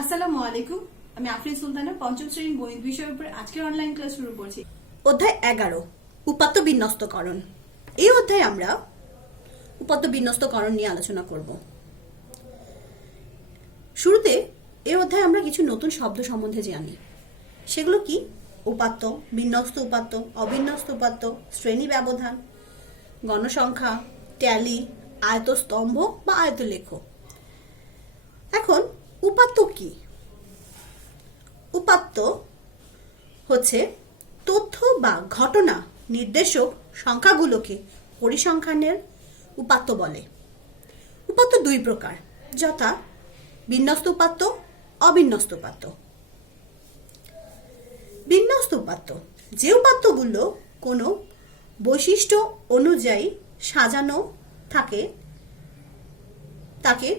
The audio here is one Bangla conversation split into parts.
আসসালামু আলাইকুম, আমি আফরিন সুলতানা পঞ্চম শ্রেণীর গণিত বিষয়ের উপর আজকের অনলাইন ক্লাস শুরু করছি। অধ্যায় 11 উপাত্ত বিন্যস্তকরণ। এই অধ্যায়ে আমরা উপাত্ত বিন্যস্তকরণ নিয়ে আলোচনা করব। শুরুতে এই অধ্যায়ে আমরা কিছু নতুন শব্দ সম্বন্ধে জানি। সেগুলো কি? উপাত্ত, বিন্যস্ত উপাত্ত, অবিন্যস্ত উপাত্ত, শ্রেণী ব্যবধান, গণসংখ্যা, ট্যালি, আয়তস্তম্ভ বা আয়তলেখ। এখন উপাত্ত কি? উপাত্ত হচ্ছে তথ্য বা ঘটনা নির্দেশক সংখ্যাগুলোকে পরিসংখ্যানের উপাত্ত বলে। উপাত্ত দুই প্রকার, যথা বিন্যস্ত উপাত্ত, অবিন্যস্ত উপাত্ত। বিন্যস্ত উপাত্ত যে উপাত্তগুলো কোনো বৈশিষ্ট্য অনুযায়ী সাজানো থাকে তাকে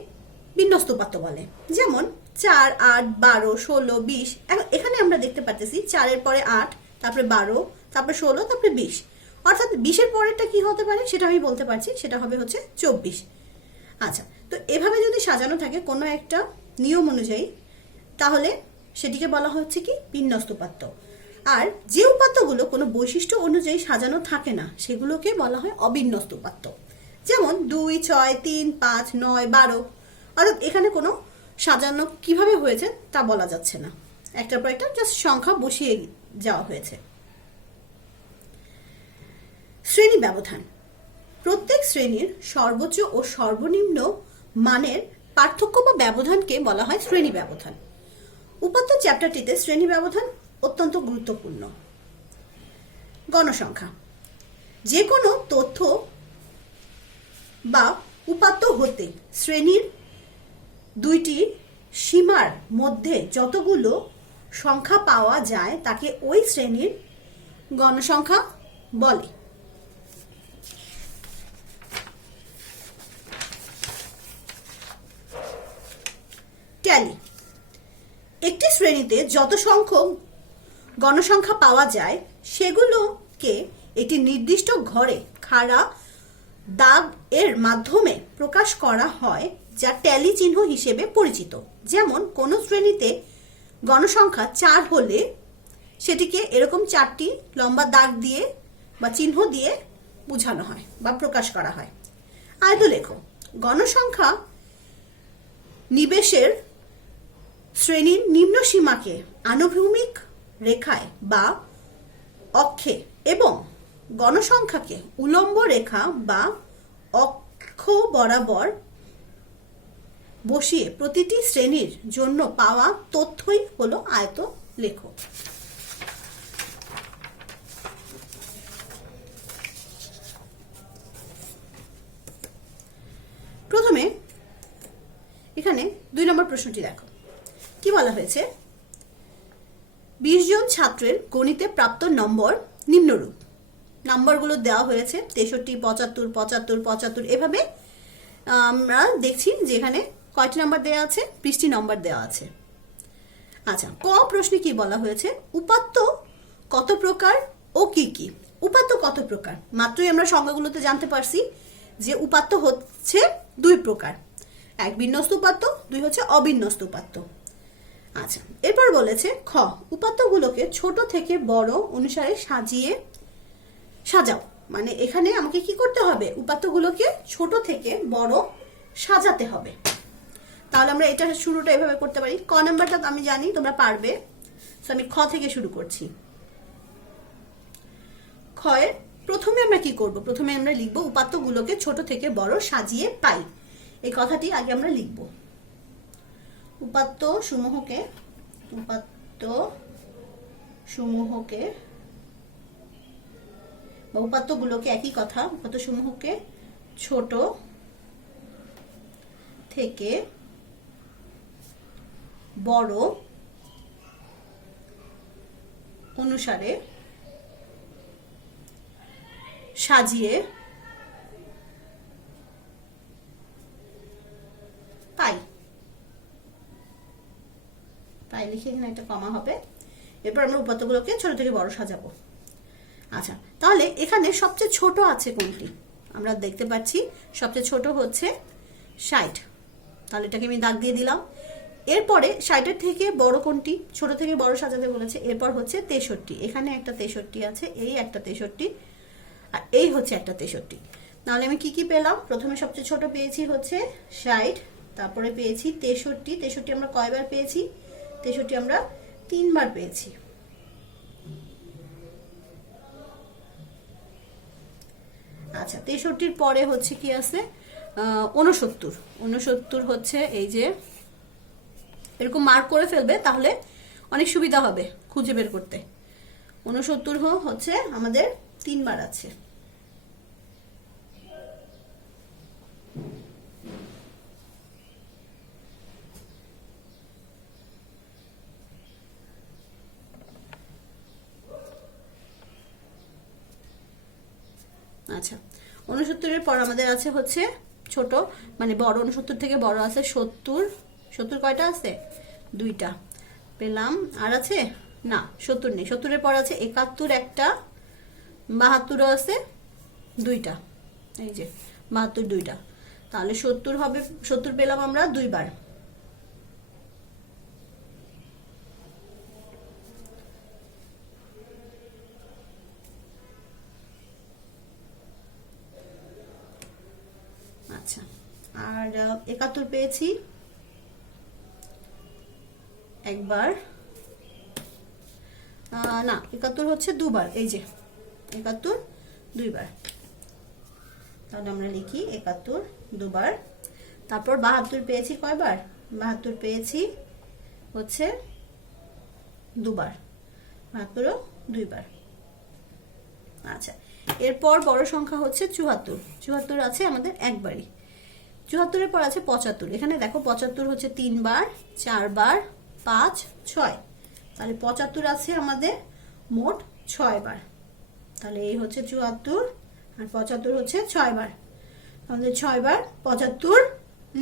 বিন্যস্ত উপাত্ত বলে। যেমন 4, 8, 12, 16, 20। এখানে আমরা দেখতে পাচ্ছি 4-এর পরে 8, তারপরে 12, তারপরে 16, তারপরে 20। অর্থাৎ 20-এর পরেরটা কি হতে পারে সেটা আমি বলতে পারছি, সেটা হবে হচ্ছে 24। আচ্ছা, তো এভাবে যদি সাজানো থাকে কোনো একটা নিয়ম অনুযায়ী, তাহলে সেটিকে বলা হচ্ছে কি বিন্যস্ত উপাত্ত। আর যে উপাত্তগুলো কোনো বৈশিষ্ট্য অনুযায়ী সাজানো থাকে না সেগুলোকে বলা হয় অবিন্যস্ত উপাত্ত। যেমন 2, 6, 3, 5, 9, 12। অর্থাৎ এখানে কোনো সাজানো কিভাবে হয়েছে তা বলা যাচ্ছে না, একটার পর একটা জাস্ট সংখ্যা বসিয়ে যাওয়া হয়েছে। শ্রেণী ব্যবধান প্রত্যেক শ্রেণীর সর্বোচ্চ ও সর্বনিম্ন মানের পার্থক্য বা ব্যবধানকে বলা হয় শ্রেণী ব্যবধান। উপাত্ত চ্যাপ্টারটিতে শ্রেণী ব্যবধান অত্যন্ত গুরুত্বপূর্ণ। গণসংখ্যা যে কোনো তথ্য বা উপাত্ত হতে শ্রেণীর দুইটি সীমার মধ্যে যতগুলো সংখ্যা পাওয়া যায় তাকে ওই শ্রেণীর গণসংখ্যা বলে। ট্যালি একটি শ্রেণীতে যত সংখ্যক গণসংখ্যা পাওয়া যায় সেগুলোকে একটি নির্দিষ্ট ঘরে খাড়া দাগ এর মাধ্যমে প্রকাশ করা হয়, যা ট্যালি চিহ্ন হিসেবে পরিচিত। যেমন কোন শ্রেণীতে গণসংখ্যা 4 হলে সেটিকে এরকম 4টি লম্বা দাগ দিয়ে বা চিহ্ন দিয়ে বোঝানো হয় বা প্রকাশ করা হয়। আয়তলেখ গণসংখ্যা নিবেশের শ্রেণীর নিম্ন সীমাকে আনুভূমিক রেখায় বা অক্ষে এবং গণসংখ্যাকে উলম্ব রেখা বা অক্ষ বরাবর বসিয়ে প্রতিটি শ্রেণীর জন্য পাওয়া তথ্যই হলো আয়তলেখ। প্রথমে এখানে 2 নম্বর প্রশ্নটি দেখো, কি বলা হয়েছে? 20 জন ছাত্রের গণিতে প্রাপ্ত নম্বর নিম্নরূপ। নম্বরগুলো দেওয়া হয়েছে 63, 75, 75, 75। এভাবে আমরা দেখছি যে এখানে কয়টি নাম্বার দেওয়া আছে, 20টি নম্বর দেওয়া আছে। আচ্ছা, ক প্রশ্নে কি বলা হয়েছে? উপাত্ত কত প্রকার ও কি কি? উপাত্ত কত প্রকার? মাত্রই আমরা সংজ্ঞাগুলোতে জানতে পারছি যে উপাত্ত হচ্ছে 2 প্রকার, 1 বিন্যস্ত উপাত্ত, 2 হচ্ছে অবিন্যস্ত উপাত্ত। আচ্ছা, এরপর বলেছে খ উপাত্তগুলোকে ছোট থেকে বড় অনুসারে সাজাও। মানে এখানে আমাকে কি করতে হবে? উপাত্তগুলোকে ছোট থেকে বড় সাজাতে হবে। তাহলে আমরা এটা শুরুটা এভাবে করতে পারি। ক নাম্বারটা আমি জানি তোমরা পারবে, সো আমি খ থেকে শুরু করছি। খ এর প্রথমে আমরা কি করব? প্রথমে আমরা লিখব উপাত্তগুলোকে ছোট থেকে বড় সাজিয়ে পাই। এই কথাটি আগে আমরা লিখব। উপাত্ত সমূহকে বা উপাত্তগুলোকে, একই কথা, উপাত্ত সমূহকে ছোট থেকে বড় অনুসারে সাজিয়ে পাই লিখে এখানে একটা কমা হবে। এরপর আমরা উপাত্তগুলোকে ছোট থেকে বড় সাজাবো। আচ্ছা, তাহলে এখানে সবচেয়ে ছোট আছে কোনটি? আমরা দেখতে পাচ্ছি সবচেয়ে ছোট হচ্ছে 60। তাহলে এটাকে আমি দাগ দিয়ে দিলাম। এরপরে 60-এর থেকে বড় কোনটি, ছোট থেকে বড় সাজাতে বলেছে। এরপর হচ্ছে 63, এখানে একটা 63 আছে, এই একটা 63, আর এই হচ্ছে একটা 63। তাহলে আমি কি কি পেলাম? প্রথমে সবচেয়ে ছোট পেয়েছি হচ্ছে 60, তারপরে পেয়েছি 63। 63 আমরা কয়বার পেয়েছি? 63 আমরা 3 বার পেয়েছি। আচ্ছা, 63-র পরে হচ্ছে কি আছে? 69। 69 হচ্ছে এই যে এরকম মার্ক করে ফেলবে, তাহলে অনেক সুবিধা হবে খুঁজে বের করতে। 69 হচ্ছে আমাদের 3 বার আছে। আচ্ছা, 69-এর পর আমাদের আছে হচ্ছে ছোট, মানে বড়। 69 থেকে বড় আছে 70। 70 কয়টা আছে? 2টা পেলাম। আর আছে না, 70 নেই। 70-এর পর আছে 71 একটা, 72 আছে 2টা, এই যে 72 2টা। তাহলে 70 হবে, 70 পেলাম আমরা 2 বার। আচ্ছা, আর 71 পেয়েছি একবার, না 71 হচ্ছে 2 বার, এই যে 71 2 বার। তাহলে আমরা লিখি 71 2 বার। তারপর 72 পেয়েছি কয়বার? 72 পেয়েছি হচ্ছে 2 বার, 72ও 2 বার। আচ্ছা, এরপর বড় সংখ্যা হচ্ছে 74। 74 আছে আমাদের একবারই। 74-এর পর আছে 75। এখানে দেখো 75 হচ্ছে 3 বার, 4 বার, 5 6। তাহলে 75 আছে আমাদের মোট 6 বার। তাহলে এই হচ্ছে 74 আর 75 হচ্ছে 6 বার। আমাদের 6 বার 75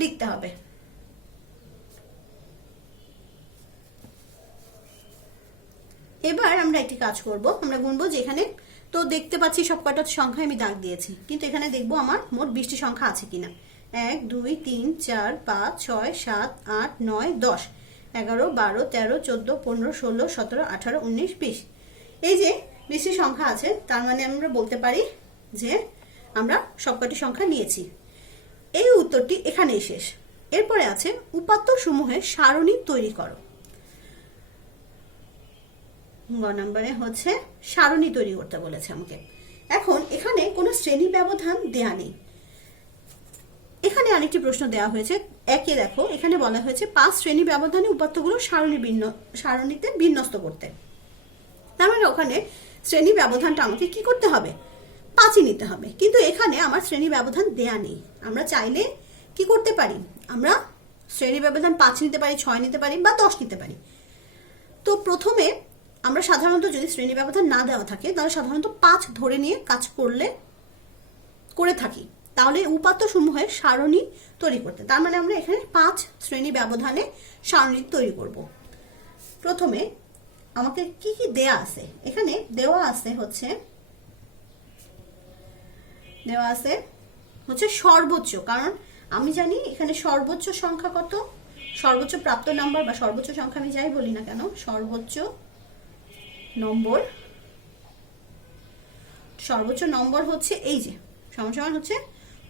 লিখতে হবে। এবার আমরা একটি কাজ করব, আমরা গুনবো। যেখানে তো দেখতে পাচ্ছি সবকটা সংখ্যা আমি দাগ দিয়েছি, কিন্তু এখানে দেখবো আমার মোট 20টি সংখ্যা আছে কিনা। 1 2 3 4 5 6 7 8 9 10 11 12 13 14 15 16 17 18 19 20। এই যে 20টি সংখ্যা আছে, তার মানে আমরা বলতে পারি যে আমরা সবকটি সংখ্যা নিয়েছি। এই উত্তরটি এখানেই শেষ। এরপরে আছে উপাত্ত সমূহের সারণী তৈরি করো। গ নম্বরে হচ্ছে সারণী তৈরি করতে বলেছে আমাকে। এখন এখানে কোনো শ্রেণী ব্যবধান দেয়া নেই। এখানে আরেকটি প্রশ্ন দেওয়া হয়েছে, একে দেখো এখানে বলা হয়েছে 5 শ্রেণী ব্যবধানে উপাত্তগুলো সারণীতে বিন্যস্ত করতে। তার মানে ওখানে শ্রেণী ব্যবধানটা আমাকে কি করতে হবে? 5ই নিতে হবে। কিন্তু এখানে আমার শ্রেণী ব্যবধান দেয়া নেই। আমরা চাইলে কি করতে পারি? আমরা শ্রেণী ব্যবধান 5 নিতে পারি, 6 নিতে পারি, বা 10 নিতে পারি। তো প্রথমে আমরা সাধারণত যদি শ্রেণী ব্যবধান না দেওয়া থাকে, তাহলে সাধারণত 5 ধরে নিয়ে কাজ করে থাকি। তাহলে উপাত্ত সমূহের সারণী তৈরি করতে, তার মানে আমরা এখানে 5 শ্রেণী ব্যবধানে সারণী তৈরি করব। প্রথমে আমাকে কি কি দেয়া আছে? এখানে দেওয়া আছে হচ্ছে সর্বোচ্চ, কারণ আমি জানি এখানে সর্বোচ্চ সংখ্যা কত, সর্বোচ্চ প্রাপ্ত নাম্বার বা সর্বোচ্চ সংখ্যা আমি যাই বলি না কেন, সর্বোচ্চ নম্বর হচ্ছে এই যে সমান হচ্ছে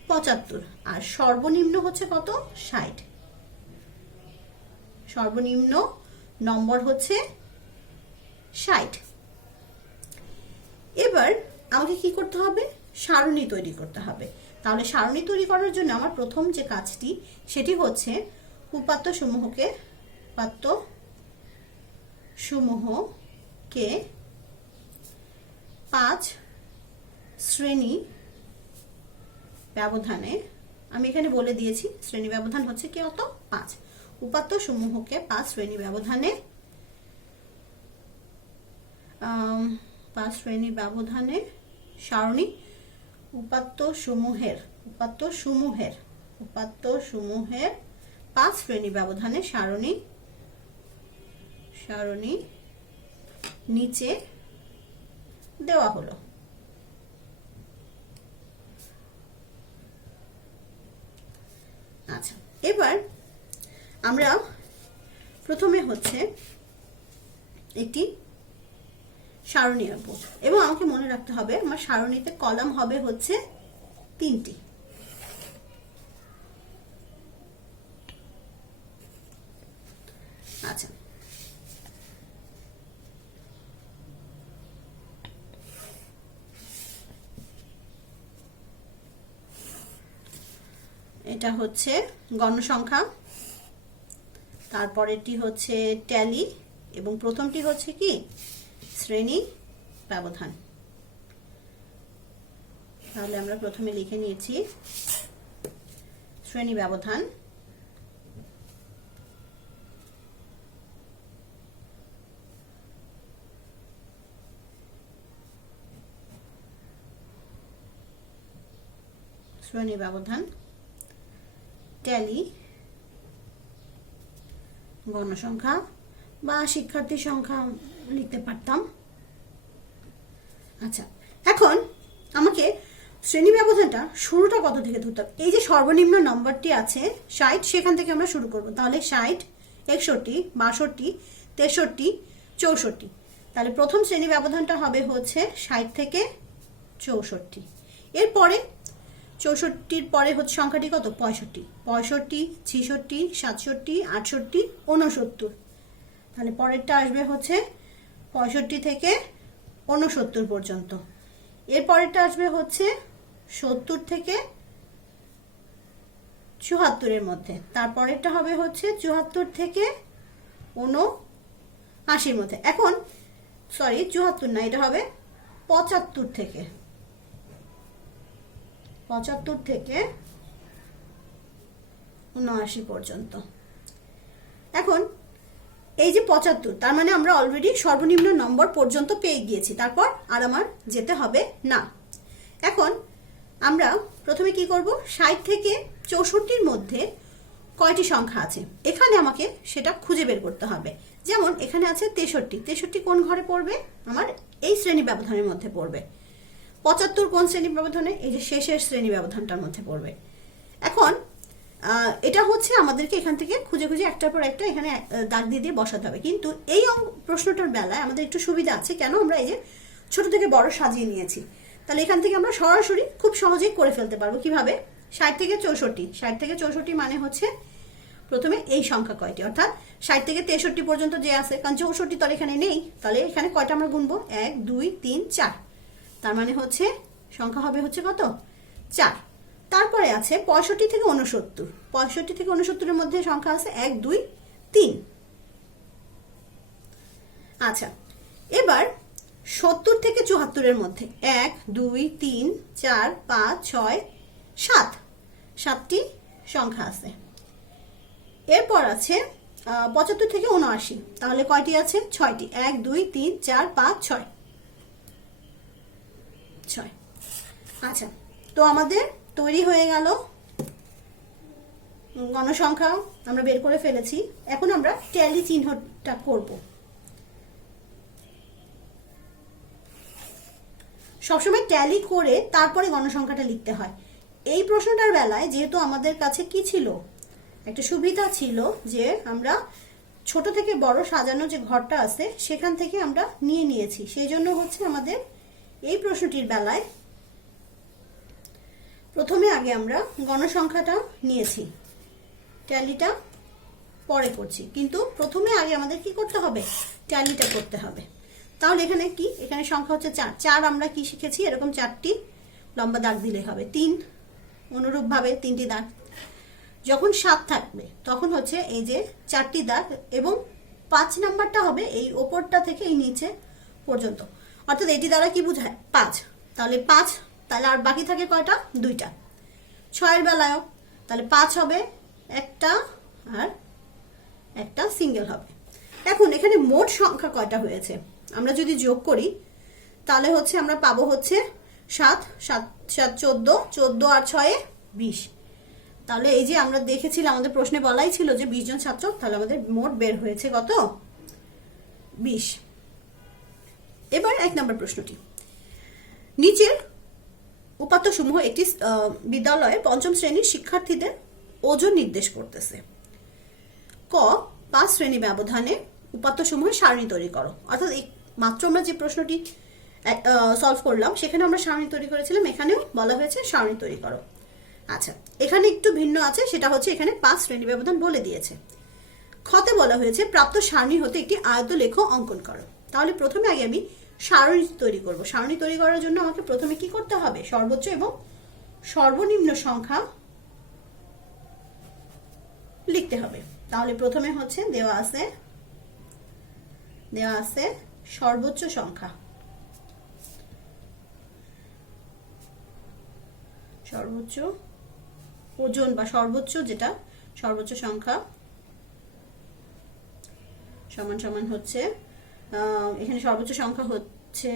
75, আর সর্বনিম্ন হচ্ছে কত? 60। সর্বনিম্ন নম্বর হচ্ছে 60। এবার আমাকে কি করতে হবে? সারণী তৈরি করতে হবে। তাহলে সারণী তৈরি করার জন্য আমার প্রথম যে কাজটি, সেটি হচ্ছে উপাত্ত সমূহকে 5 শ্রেণী ব্যবধানে, আমি এখানে বলে দিয়েছি শ্রেণী ব্যবধান হচ্ছে কি কত? 5। উপাত্ত সমূহকে 5 শ্রেণী ব্যবধানে 5 শ্রেণী ব্যবধানে সারণী, উপাত্ত সমূহের 5 শ্রেণী ব্যবধানে সারণী নিচে দেওয়া হলো। আচ্ছা, এবার আমরা প্রথমে হচ্ছে একটি সারণী আঁকবো এবং আমাকে মনে রাখতে হবে আমার সারণীতে কলাম হবে হচ্ছে 3টি। আচ্ছা, এটা হচ্ছে গণসংখ্যা, তারপরেরটি হচ্ছে ট্যালি এবং প্রথমটি হচ্ছে কি শ্রেণী ব্যবধান। তাহলে আমরা প্রথমে লিখে নিয়েছি শ্রেণী ব্যবধান, শ্রেণী ব্যবধান, ট্যালি গণসংখ্যা বা শিক্ষার্থী সংখ্যা লিখতে পারতাম। আচ্ছা, এখন আমাকে শ্রেণী ব্যবধানটা শুরুটা কত থেকে ধরতে হবে? এই যে সর্বনিম্ন নম্বরটি আছে 60, সেখান থেকে আমরা শুরু করব। তাহলে 60, 61, 62, 63, 64। তাহলে প্রথম শ্রেণী ব্যবধানটা হবে হচ্ছে 60 থেকে 64। এরপরে 64-র পরে হচ্ছে সংখ্যাটি কত? 65, 65, 66, 67, 68, 69। তাহলে পরেরটা আসবে হচ্ছে 65 থেকে 69 পর্যন্ত। এর পরেরটা আসবে হচ্ছে 70 থেকে 74-এর মধ্যে। তারপরেরটা হবে হচ্ছে 74 থেকে 79-র মধ্যে। এখন সরি 74 না, এটা হবে 75 থেকে 79 পর্যন্ত। এখন এই যে 75, তার মানে আমরা অলরেডি সর্বনিম্ন নম্বর পর্যন্ত পেয়ে গিয়েছি, তারপর আর আমার যেতে হবে না। এখন আমরা প্রথমে কি করব? 60 থেকে 64-র মধ্যে কয়টি সংখ্যা আছে এখানে আমাকে সেটা খুঁজে বের করতে হবে। যেমন এখানে আছে 63, 63 কোন ঘরে পড়বে? আমার এই শ্রেণী ব্যবধানের মধ্যে পড়বে। 75 কোন শ্রেণী ব্যবধানে? এই যে শেষের শ্রেণী ব্যবধানটার মধ্যে পড়বে। এখন এটা হচ্ছে আমাদেরকে এখান থেকে খুঁজে খুঁজে একটার পর একটা এখানে দাগ দিয়ে দিয়ে বসাতে হবে। কিন্তু এই প্রশ্নটার বেলায় আমাদের একটু সুবিধা আছে, কেন? আমরা এই যে ছোট থেকে বড় সাজিয়ে নিয়েছি। তাহলে এখান থেকে আমরা সরাসরি খুব সহজেই করে ফেলতে পারবো। কিভাবে? 60 থেকে 64, 60 থেকে 64 মানে হচ্ছে প্রথমে এই সংখ্যা কয়টি, অর্থাৎ 60 থেকে 63 পর্যন্ত যে আছে, কারণ 64 তো এখানে নেই, তাহলে এখানে কয়টা আমরা গুনবো? 1 2 3 4। তার মানে হচ্ছে সংখ্যা হবে হচ্ছে কত? 4। তারপরে আছে 65 থেকে 69, 65 থেকে 69-এর মধ্যে সংখ্যা আছে 1 2 3। আচ্ছা, এবার 70 থেকে 74-এর মধ্যে 1 2 3 4 5 6 7, 7টি সংখ্যা আছে। এরপর আছে 75 থেকে 79, তাহলে কয়টি আছে? 6টি। 1 2 3 4 5 6 6। আচ্ছা, তো আমাদের তৈরি হয়ে গেল গণসংখ্যা, আমরা বের করে ফেলেছি। এখন আমরা ট্যালি চিহ্নটা করব। সবসময় ট্যালি করে তারপরে গণসংখ্যাটা লিখতে হয়। এই প্রশ্নটার বেলায় যেহেতু আমাদের কাছে কি ছিল, একটা সুবিধা ছিল যে আমরা ছোট থেকে বড় সাজানো যে ঘরটা আছে সেখান থেকে আমরা নিয়ে নিয়েছি। সেই জন্য হচ্ছে আমাদের এই প্রশ্নটির বেলায় প্রথমে আগে আমরা গণসংখ্যাটা নিয়েছি, ট্যালিটা পরে করছি, কিন্তু প্রথমে আগে আমাদের কি করতে হবে? ট্যালিটা করতে হবে। তাহলে এখানে কি? এখানে সংখ্যা হচ্ছে 4। 4 আমরা কি শিখেছি? এরকম 4টি লম্বা দাগ দিলে হবে। 3 অনুরূপভাবে 3টি দাগ। যখন 7 থাকবে তখন হচ্ছে এই যে 4টি দাগ, এবং 5 নাম্বারটা হবে এই ওপরটা থেকে এই নিচে পর্যন্ত, অর্থাৎ এটি দ্বারা কি বোঝায়? 5। তাহলে 5, তাহলে আর বাকি থাকে কয়টা? 2টা। 6-এর বেলায়ও তাহলে 5 হবে একটা, আর একটা সিঙ্গেল হবে। এখন এখানে মোট সংখ্যা কয়টা হয়েছে আমরা যদি যোগ করি তাহলে হচ্ছে আমরা পাবো হচ্ছে 7, 7 7 14, 14 আর 6 20। তাহলে এই যে আমরা দেখেছিলাম আমাদের প্রশ্নে বলাই ছিল যে 20 জন ছাত্র, তাহলে আমাদের মোট বের হয়েছে কত? 20। এবার 1 নম্বর প্রশ্নটি, নিচের উপাত্তসমূহ একটি বিদ্যালয়ের 5ম শ্রেণীর শিক্ষার্থীদের ওজন নির্দেশ করতেছে। ক, 5 শ্রেণী ব্যবধানে উপাত্তসমূহের সারণী তৈরি করো। অর্থাৎ এই মাত্র আমরা যে প্রশ্নটি সলভ করলাম সেখানে আমরা সারণী তৈরি করেছিলাম, এখানেও বলা হয়েছে সারণী তৈরি করো। আচ্ছা, এখানে একটু ভিন্ন আছে, সেটা হচ্ছে এখানে 5 শ্রেণী ব্যবধান বলে দিয়েছে। খতে বলা হয়েছে প্রাপ্ত সারণী হতে একটি আয়তলেখ অঙ্কন করো। তাহলে প্রথমে আগে আমি সারণী তৈরি করব। সারণী তৈরি করার জন্য আমাকে প্রথমে কি করতে হবে? সর্বোচ্চ এবং সর্বনিম্ন সংখ্যা লিখতে হবে। তাহলে প্রথমে হচ্ছে দেওয়া আছে সর্বোচ্চ সংখ্যা, সর্বোচ্চ ওজন বা সর্বোচ্চ যেটা সর্বোচ্চ সংখ্যা সমান সমান হচ্ছে এখানে সর্বোচ্চ সংখ্যা হচ্ছে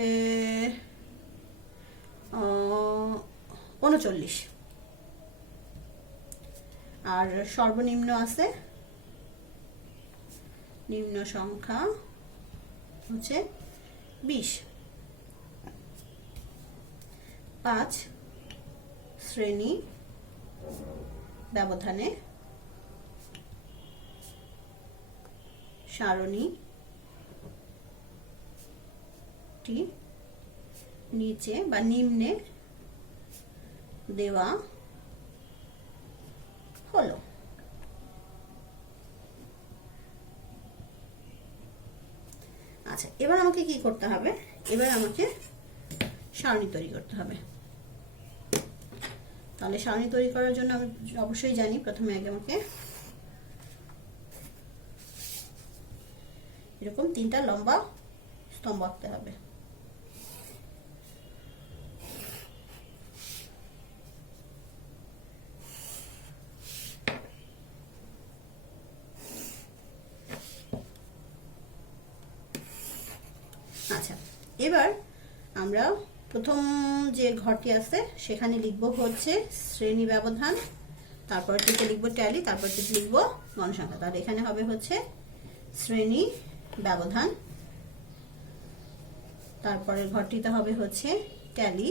39, আর সর্বনিম্ন আছে নিম্ন সংখ্যা হচ্ছে 20। 5 শ্রেণী ব্যবধানে সারণীটি নিচে বা নিম্নে দেওয়া হলো। আচ্ছা, এবার আমাকে কি করতে হবে? এবার আমাকে সারণী তৈরি করতে হবে। তাহলে সারণী তৈরি করার জন্য আমি অবশ্যই জানি প্রথমে আগে আমাকে এরকম 3টা লম্বা স্তম্ভ আঁকতে হবে। আচ্ছা, এবার আমরা প্রথম যে ঘরটি আছে সেখানে লিখব হচ্ছে শ্রেণী ব্যবধান, তারপরটিতে লিখব ট্যালি, তারপরটিতে লিখব গণসংখ্যা। তাহলে এখানে হবে হচ্ছে শ্রেণী ব্যবধান, তারপরের ঘরটিতে হবে হচ্ছে ট্যালি,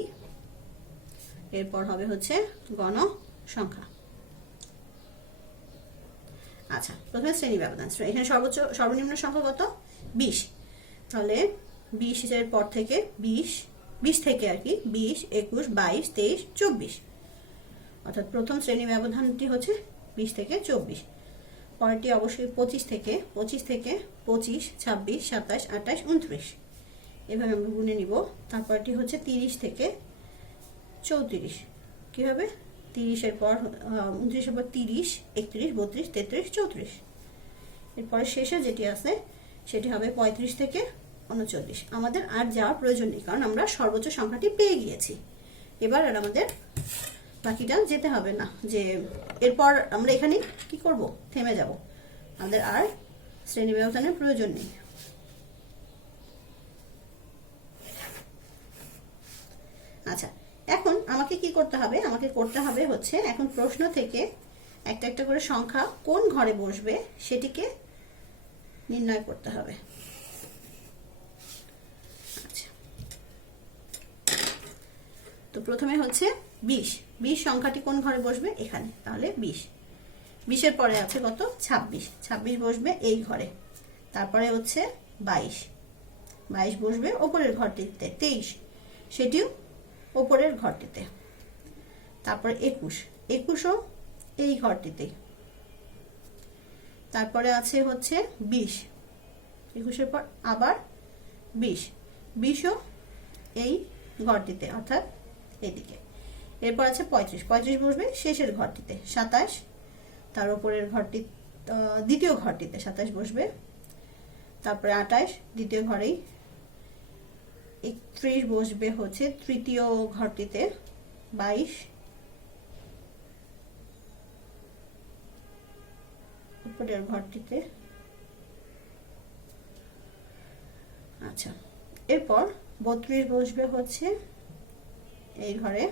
এরপর হবে হচ্ছে গণসংখ্যা। আচ্ছা, প্রথমে শ্রেণী ব্যবধান। এখানে সর্বনিম্ন সংখ্যা কত? 20। তাহলে 20 এর পর থেকে 20 থেকে আর কি 20, 21, 22, 23, 24, অর্থাৎ প্রথম শ্রেণী ব্যবধানটি হচ্ছে 20 থেকে 24। পরেরটি অবশ্যই 25 থেকে 25, 26, 27, 28, 29, এভাবে আমরা গুনে নিব। তারপরটি হচ্ছে 30 থেকে 34, কিভাবে? 30 এর পর 29 এর পর 30, 31, 32, 33, 34। এরপরে শেষে যেটি আছে সেটি হবে 35 থেকে 39। আমাদের আর যাওয়ার প্রয়োজন নেই, কারণ আমরা সর্বোচ্চ সংখ্যাটি পেয়ে গিয়েছি। এবার আর আমাদের বাকিটা যেতে হবে না, যে এরপর আমরা এখানে কি করব? থেমে যাব। আমাদের আর শ্রেণী ব্যবধানের প্রয়োজন নেই। আচ্ছা, এখন আমাকে কি করতে হবে? আমাকে করতে হবে হচ্ছে এখন প্রশ্ন থেকে একটা একটা করে সংখ্যা কোন ঘরে বসবে সেটিকে নির্ণয় করতে হবে। আচ্ছা, তো প্রথমে হচ্ছে 20 সংখ্যাটি কোন ঘরে বসবে? এখানে। তাহলে 20 এর পরে আছে কত? 26 বসবে এই ঘরে। তারপরে হচ্ছে 22 বসবে ওপরের ঘরটিতে। 23 সেটিও ওপরের ঘরটিতে। তারপরে 21ও এই ঘরটিতে। তারপরে আছে হচ্ছে 20 এর পর আবার 20ও এই ঘরটিতে, অর্থাৎ এদিকে। এরপর আছে 35 বসবে শেষের ঘরটিতে। 27 তার উপরের ঘরটি দ্বিতীয় ঘরটিতে 27 বসবে। তারপরে 28 দ্বিতীয় ঘরেই। 31 বসবে হচ্ছে তৃতীয় ঘরটিতে। 22 উপরের ঘরটিতে। আচ্ছা, এরপর 32 বসবে হচ্ছে এই ঘরে।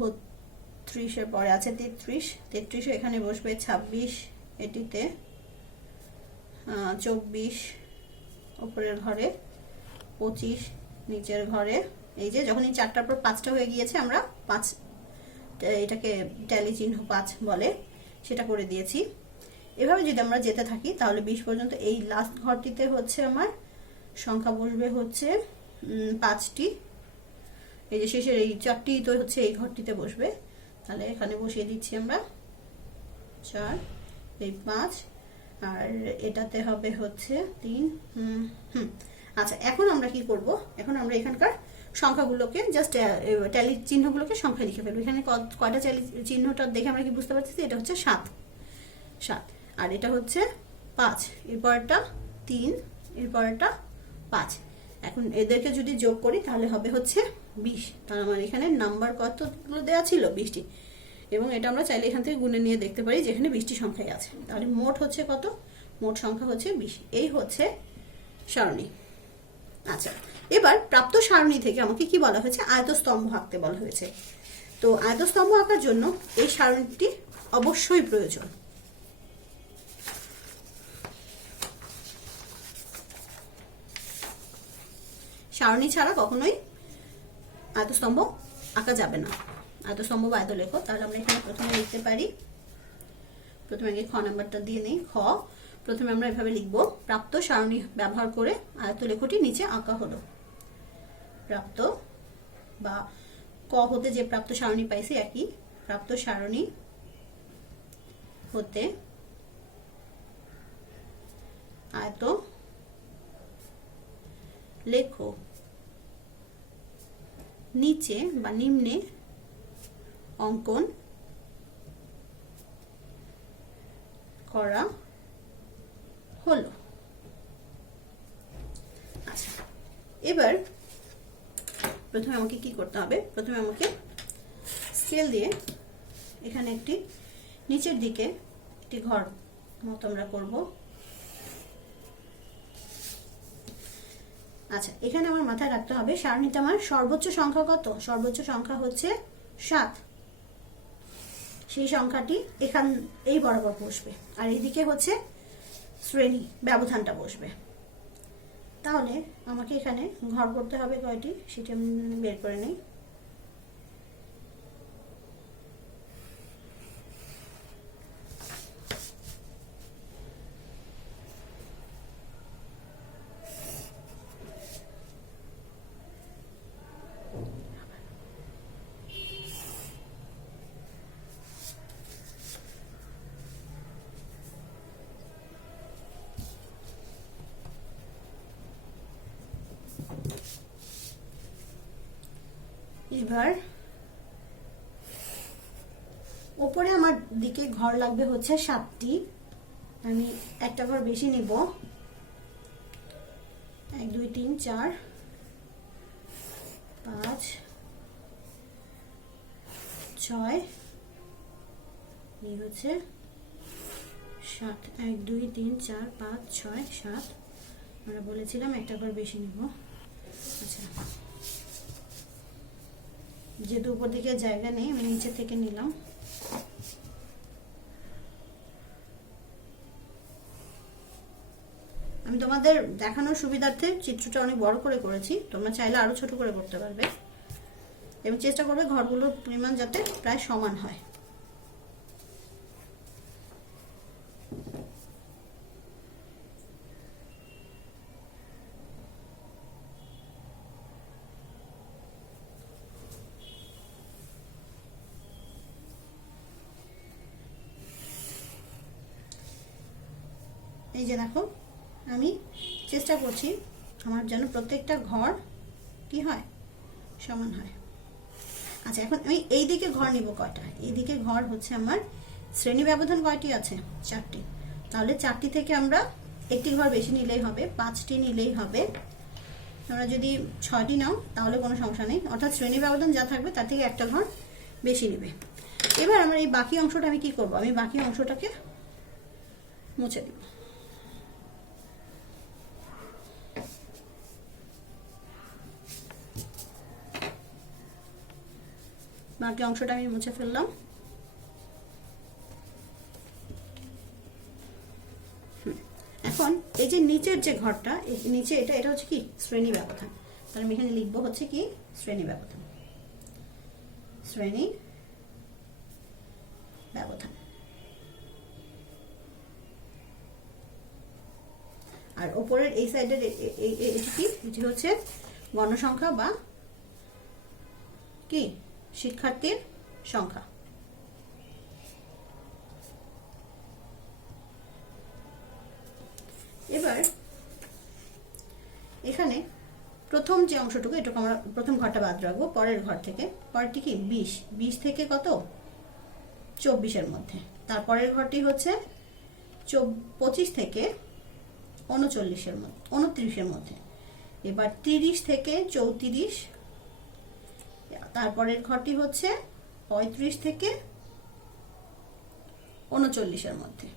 32 এর পরে আছে 33 এখানে বসবে। 26 এটিতে। 24 উপরের ঘরে। 25 নিচের ঘরে। এই যে যখন এই 4টার পর 5টা হয়ে গিয়েছে, আমরা 5 এটাকে ট্যালি চিহ্ন 5 বলে, সেটা করে দিয়েছি। এভাবে যদি আমরা যেতে থাকি তাহলে 20 পর্যন্ত এই লাস্ট ঘরটিতে হচ্ছে আমার সংখ্যা বসবে হচ্ছে 5টি। এই যে শেষের এই 4টি তো হচ্ছে এই ঘরটিতে বসবে, তাহলে এখানে বসিয়ে দিচ্ছি আমরা 4, এই 5, আর এটাতে হবে হচ্ছে 3। আচ্ছা, এখন আমরা কি করব, এখন আমরা এখানকার সংখ্যাগুলোকে জাস্ট ট্যালি চিহ্নগুলোকে সংখ্যা লিখে ফেলবো। এখানে কয়টা ট্যালি চিহ্নটা দেখে আমরা কি বুঝতে পারছি যে এটা হচ্ছে 7, আর এটা হচ্ছে 5, এরপরটা 3, এরপরটা 5। এখন এদেরকে যদি যোগ করি তাহলে হবে হচ্ছে 20। তার আমার এখানে নাম্বার কতগুলো দেওয়া ছিল, 20টি, এবং এটা আমরা চাইলে এখান থেকে গুণে নিয়ে দেখতে পারি যেখানে 20টি সংখ্যাই আছে। তাহলে মোট হচ্ছে কত, মোট সংখ্যা হচ্ছে 20। এই হচ্ছে সারণী। আচ্ছা, এবার প্রাপ্ত সারণী থেকে আমাকে কি বলা হয়েছে, আয়তস্তম্ভ আঁকতে বলা হয়েছে। তো আয়তস্তম্ভ আঁকার জন্য এই সারণীটি অবশ্যই প্রয়োজন। সারণী ছাড়া কখনোই আয়তস্তম্ভ আঁকা যাবে না। আয়তস্তম্ভ বা আয়তলেখ, তাহলে আমরা এখানে প্রথমে লিখতে পারি, প্রথমে আগে খ নাম্বারটা দিয়ে নেই। খ, প্রথমে আমরা এভাবে লিখব, প্রাপ্ত সারণী ব্যবহার করে আয়তলেখটি নিচে আঁকা হলো। প্রাপ্ত বা ক হতে যে প্রাপ্ত সারণী পাইছি একই, প্রাপ্ত সারণী হতে আয়ত লেখ নিচে বা নিম্নে অঙ্কন করা হলো। আচ্ছা, এবার প্রথমে আমাকে কি করতে হবে, প্রথমে আমাকে স্কেল দিয়ে এখানে একটি নিচের দিকে একটি ঘর মতো আমরা করব। আচ্ছা, এখানে আমার মাথায় রাখতে হবে সারণীতে আমার সর্বোচ্চ সংখ্যা কত, সর্বোচ্চ সংখ্যা হচ্ছে 7। সেই সংখ্যাটি এখান এই বরাবর বসবে, আর এইদিকে হচ্ছে শ্রেণী ব্যবধানটা বসবে। তাহলে আমাকে এখানে ঘর করতে হবে কয়টি, সেটা আমি বের করে নেই। এবার উপরে আমার দিকে ঘর লাগবে হচ্ছে 7টি, আমি একটা ঘর বেশি নিব, 1 2 3 4 5 6, এই হচ্ছে 7। 1 2 3 4 5 6 7, আমরা বলেছিলাম একটা ঘর বেশি নিব। আচ্ছা, যেহেতু উপর দিকে জায়গা নেই আমি নিচে থেকে নিলাম। আমি তোমাদের দেখানোর সুবিধার্থে চিত্রটা অনেক বড় করে করেছি, তোমরা চাইলে আরো ছোট করে করতে পারবে, এবং চেষ্টা করবে ঘরগুলোর পরিমাণ যাতে প্রায় সমান হয়। এই যে দেখো, আমি চেষ্টা করছি আমার যেন প্রত্যেকটা ঘর কি হয়, সমান হয়। আচ্ছা, এখন আমি এই দিকে ঘর নিব কয়টা, এই দিকে ঘর হচ্ছে আমার শ্রেণী ব্যবধান কয়টি আছে, 4টি। তাহলে 4টি থেকে আমরা একটি ঘর বেশি নিলেই হবে, 5টি নিলেই হবে। তোমরা যদি 6টি নাও তাহলে কোনো সমস্যা নেই, অর্থাৎ শ্রেণী ব্যবধান যা থাকবে তার থেকে একটা ঘর বেশি নেবে। এবার আমার এই বাকি অংশটা আমি কি করব, আমি বাকি অংশটাকে মুছে দিব। বাকি অংশটা আমি মুছে ফেললাম। এখন এই যে নিচের যে ঘরটা, নিচে এটা হচ্ছে কি শ্রেণী ব্যবধান, তাহলে আমি এখানে লিখবো হচ্ছে কি শ্রেণী ব্যবধান, শ্রেণী ব্যবধান। আর ওপরের এই সাইডের এটি কি, এটি হচ্ছে গণসংখ্যা বা কি শিক্ষার্থীর সংখ্যা। এবার এখানে প্রথম যে অংশটুকু, এটুকু আমরা প্রথম ঘরটা বাদ রাখবো। পরের ঘর থেকে, পরেরটি কি 20, 20 থেকে কত 24-এর মধ্যে। তারপরের ঘরটি হচ্ছে 25 থেকে 39-এর মধ্যে, 29-এর মধ্যে। এবার 30 থেকে 34, তারপরের ঘরটি হচ্ছে 35 থেকে 39-এর মধ্যে।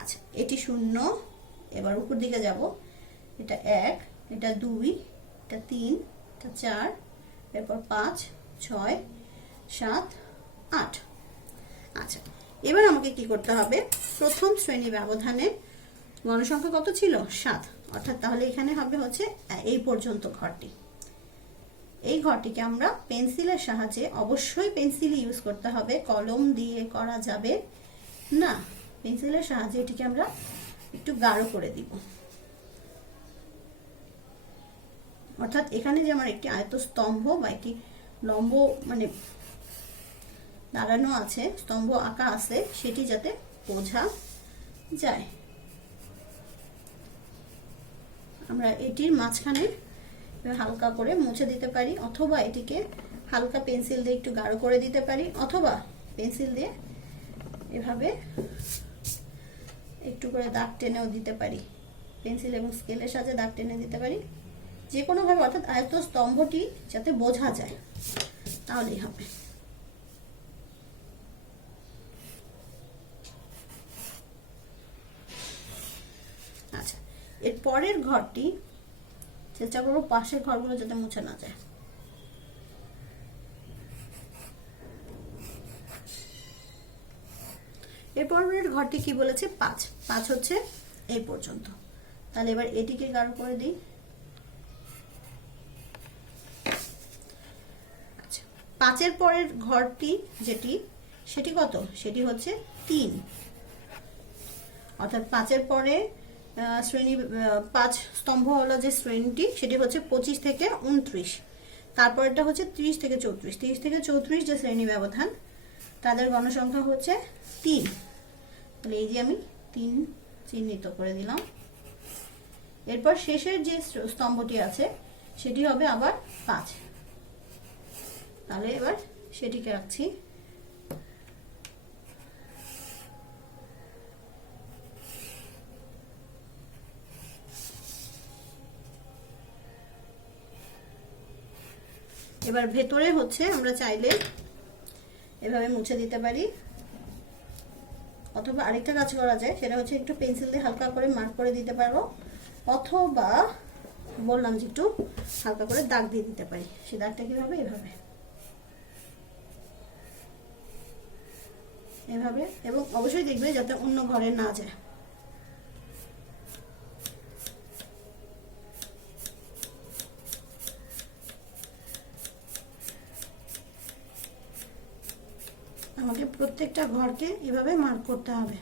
আচ্ছা, এটি 0। এবার উপর দিকে যাব, এটা 1, এটা 2, এটা 3, এটা 4, এরপর 5, 6, 7, 8। আচ্ছা, এবার আমাকে কি করতে হবে, প্রথম শ্রেণী ব্যবধানে গণসংখ্যা কত ছিল 7, অর্থাৎ তাহলে এখানে হবে হচ্ছে এই পর্যন্ত ঘরটি। এই ঘরটিকে আমরা পেন্সিলের সাহায্যে, অবশ্যই পেন্সিল ইউজ করতে হবে, কলম দিয়ে করা যাবে না। পেন্সিলের সাহায্যে এটিকে আমরা একটু গাঢ় করে দিব। অর্থাৎ এখানে যে আমার একটি আয়ত স্তম্ভ বা একটি লম্ব মানে দাঁড়ানো আছে, স্তম্ভ আঁকা আছে, সেটি যাতে বোঝা যায়। আমরা এটির মাঝখানে হালকা করে মুছে দিতে পারি, অথবা এটিকে হালকা পেন্সিল দিয়ে একটু গাঢ় করে দিতে পারি, অথবা পেন্সিল দিয়ে এভাবে একটু করে দাগ টেনেও দিতে পারি, পেন্সিল এবং স্কেলের সাহায্যে দাগ টেনে দিতে পারি, যে কোনো ভাবে, অর্থাৎ আয়ত স্তম্ভটি যাতে বোঝা যায়, তাহলেই হবে। আচ্ছা, এর পরের ঘরটি চেষ্টা করবো পাশের ঘরগুলো যাতে মুছে না যায়। এর পরের ঘরটি কি বলেছে 5, 5 হচ্ছে এই পর্যন্ত। তাহলে এবার এটিকে গাঢ় করে দিই। আচ্ছা, 5-এর পরের ঘরটি যেটি, সেটি কত, সেটি হচ্ছে 3, অর্থাৎ 5-এর পরে শ্রেণী 5 স্তম্ভওয়ালা যে শ্রেণীটি, সেটি হচ্ছে 25 থেকে 29। তারপরটা হচ্ছে 30 থেকে 34। 30 থেকে 34 যে শ্রেণী ব্যবধান, তাদের গণসংখ্যা হচ্ছে 3। তাহলে এই যে আমি 3 চিহ্নিত করে দিলাম। এরপর শেষের যে স্তম্ভটি আছে, সেটি হবে আবার 5। তাহলে এবার সেটিকে রাখছি। এবার ভেতরে হচ্ছে আমরা চাইলে এভাবে মুছে দিতে পারি, অথবা আরেকটা কাজ করা যায়, সেটা হচ্ছে একটু পেন্সিল দিয়ে হালকা করে মার্ক করে দিতে পারবো, অথবা বললাম যে একটু হালকা করে দাগ দিয়ে দিতে পারি। সে দাগটা কিভাবে, এভাবে এভাবে, এবং অবশ্যই দেখবে যাতে অন্য ঘরে না যায়। আমাকে প্রত্যেকটা ঘরকে এভাবে মার্ক করতে হবে।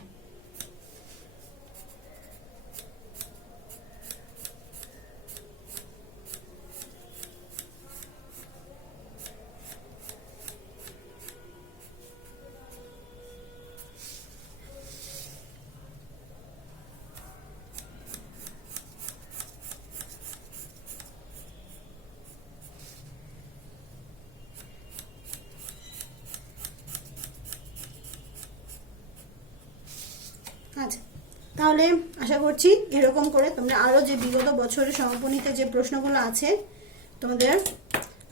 আচ্ছা, তাহলে আশা করছি এরকম করে তোমরা আরো যে বিগত বছরের সমাপনীতে যে প্রশ্নগুলো আছে তোমাদের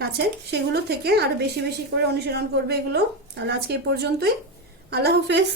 কাছে, সেগুলো থেকে আরো বেশি বেশি করে অনুশীলন করবে এগুলো। তাহলে আজকে এই পর্যন্তই। আল্লাহ হাফেজ।